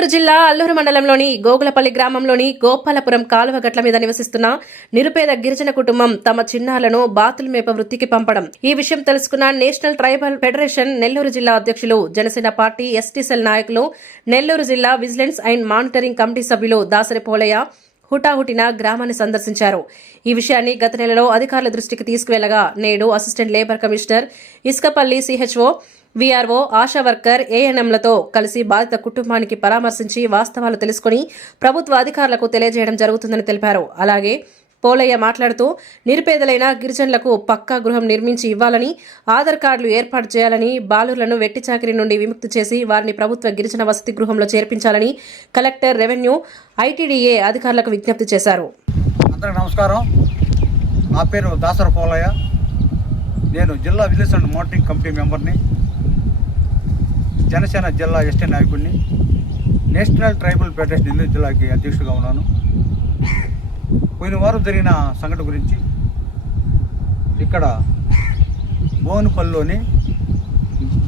నెల్లూరు జిల్లా అల్లూరు మండలంలోని గోగులపల్లి గ్రామంలోని గోపాలపురం కాలువ గట్ల మీద నివసిస్తున్న నిరుపేద గిరిజన కుటుంబం తమ చిన్నారులను బాతుల మేప వృత్తికి పంపడం. ఈ విషయం తెలుసుకున్న నేషనల్ ట్రైబల్ ఫెడరేషన్ నెల్లూరు జిల్లా అధ్యక్షులు, జనసేన పార్టీ ఎస్టీ సెల్ నాయకులు, నెల్లూరు జిల్లా విజిలెన్స్ అండ్ మానిటరింగ్ కమిటీ సభ్యులు దాసరి పోలయ్య హుటాహుటిన గ్రామాన్ని సందర్శించారు. ఈ విషయాన్ని గత నెలలో అధికారుల దృష్టికి తీసుకువెళ్లగా నేడు assistant labour commissioner Isukapalli CHO, VRO, ASHA worker, ఏఎన్ఎంలతో కలిసి బాధిత కుటుంబానికి పరామర్శించి వాస్తవాలు తెలుసుకుని ప్రభుత్వ అధికారులకు తెలియజేయడం జరుగుతుందని తెలిపారు. అలాగే పోలయ్య మాట్లాడుతూ నిరుపేదలైన గిరిజనులకు పక్కా గృహం నిర్మించి ఇవ్వాలని, ఆధార్ కార్డులు ఏర్పాటు చేయాలని, బాలుర్లను వెట్టి చాకిరీ నుండి విముక్తి చేసి వారిని ప్రభుత్వ గిరిజన వసతి గృహంలో చేర్పించాలని కలెక్టర్, రెవెన్యూ, ఐటీడీఏ అధికారులకు విజ్ఞప్తి చేశారు. అందరికీ నమస్కారం. నా పేరు దాసరి పోలయ్య. నేను జిల్లా విజిలెన్స్ అండ్ మానిటరింగ్ కమిటీ మెంబర్ని, జనసేన జిల్లా ఎస్టీ నాయకుడిని, నేషనల్ ట్రైబల్ ఫెడరేషన్ నెల్లూరు జిల్లాకి అధ్యక్షుడిగా ఉన్నాను. పోయిన వారం జరిగిన సంఘటన గురించి ఇక్కడ భువనపల్లిలోని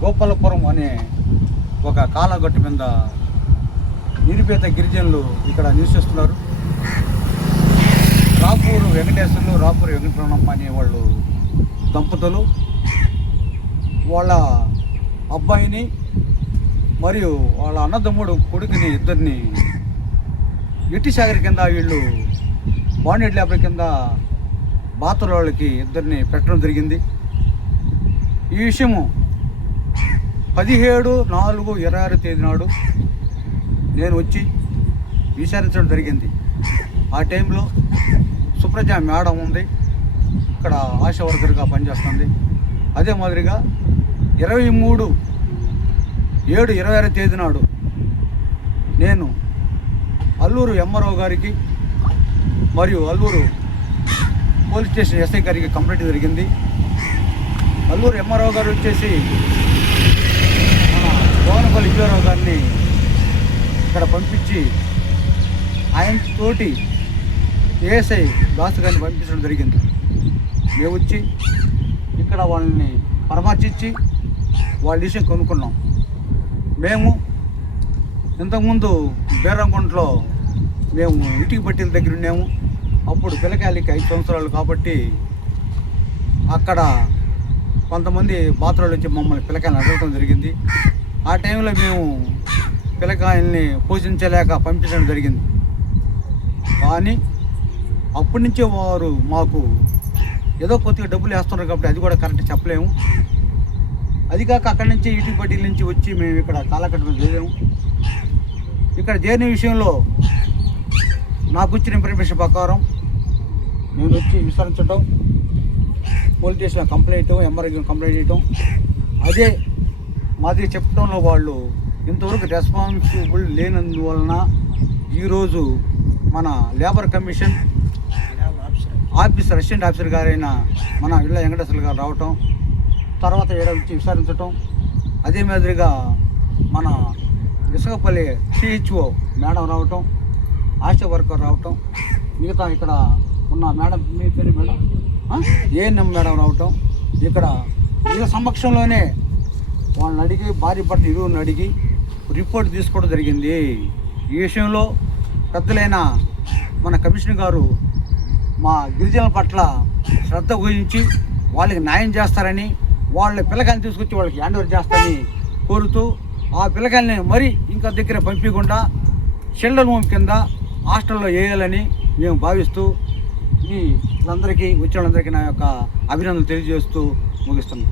గోపాలపురం అనే ఒక కాలగట్టు మీద నిరుపేద గిరిజనులు ఇక్కడ నివసిస్తున్నారు. రాపూరు వెంకటేశ్వర్లు, రాపూరు వెంకటరమణమ్మ అనే వాళ్ళు దంపతులు వాళ్ళ అబ్బాయిని మరియు వాళ్ళ అన్నదమ్ముడు కొడుకుని ఇద్దరిని వెట్టి సాగర్ కింద, వీళ్ళు బాండెడ్ లేబర్ కింద బాతుల వాళ్ళకి ఇద్దరిని పెట్టడం జరిగింది. ఈ విషయము 17/4/26 తేదీ నాడు నేను వచ్చి విచారించడం జరిగింది. ఆ టైంలో సుప్రజ మేడం ఉంది, ఇక్కడ ఆశా వర్కర్గా పనిచేస్తుంది. అదే మాదిరిగా 23/7/26 తేదీ నాడు నేను అల్లూరు ఎంఆర్ఓ గారికి మరియు అల్లూరు పోలీస్ స్టేషన్ ఎస్ఐ గారికి కంప్లైంట్ జరిగింది. అల్లూరు ఎంఆర్ఓ గారు వచ్చేసి మన భువనపల్లి ఈఆర్ఓ గారిని ఇక్కడ పంపించి ఆయనతోటి ఏఎస్ఐ దాసు గారిని పంపించడం జరిగింది. మేము వచ్చి ఇక్కడ వాళ్ళని పరామర్శించి వాళ్ళ విషయం కొనుక్కున్నాం. మేము ఇంతకుముందు బేరంగుంటలో మేము ఇటుక బట్టీల దగ్గర ఉన్నాము. అప్పుడు పిల్లకాయలకి 5 సంవత్సరాలు కాబట్టి అక్కడ కొంతమంది బాత్రూంలో వచ్చి మమ్మల్ని పిల్లకాయలు అడగడం జరిగింది. ఆ టైంలో మేము పిల్లకాయల్ని పోషించలేక పంపించడం జరిగింది. కానీ అప్పటి నుంచే వారు మాకు ఏదో కొద్దిగా డబ్బులు వేస్తున్నారు కాబట్టి అది కూడా కరెక్ట్ చెప్పలేము. అది కాక అక్కడి నుంచి ఇటుక బట్టీల నుంచి వచ్చి మేము ఇక్కడ కాలకట్టడం చేసాము. ఇక్కడ చేరిన విషయంలో నాకు వచ్చిన ఇన్ఫర్మేషన్ ప్రకారం నేను వచ్చి విచారించడం, పోలీస్ స్టేషన్లో కంప్లైంట్, ఎంఆర్ఓ కంప్లైంట్ చేయటం, అదే మాది చెప్పడంలో వాళ్ళు ఇంతవరకు రెస్పాన్సిబుల్ లేనందువలన ఈరోజు మన labour commission officer, assistant officer గారైన మన ఇళ్ళ వెంకటేశ్వర గారు రావటం, తర్వాత వచ్చి విచారించటం, అదే మాదిరిగా మన ఇసుకపల్లి సిహెచ్ఓ మేడం రావటం, ఆశా వర్కర్ రావటం, మిగతా ఇక్కడ ఉన్న మేడం, మీ పేరు మేడం, ఏఎన్ఎం మేడం రావటం, ఇక్కడ వీళ్ళ సమక్షంలోనే వాళ్ళని అడిగి, భార్య భర్త ఇరువురిని అడిగి రిపోర్ట్ తీసుకోవడం జరిగింది. ఈ విషయంలో పెద్దలైన మన కమిషనర్ గారు మా గిరిజనుల పట్ల శ్రద్ధ వహించి వాళ్ళకి న్యాయం చేస్తారని, వాళ్ళ పిల్లకాయని తీసుకొచ్చి వాళ్ళకి హ్యాండ్ ఓవర్ చేస్తారని కోరుతూ, ఆ పిల్లకాయలని మరీ ఇంకా దగ్గర పంపించకుండా చిల్డ్రన్ హోమ్ కింద హాస్టల్లో వేయాలని మేము భావిస్తూ ఈ వీళ్ళందరికీ, వచ్చిన వాళ్ళందరికీ నా యొక్క అభినందనలు తెలియజేస్తూ ముగిస్తున్నాం.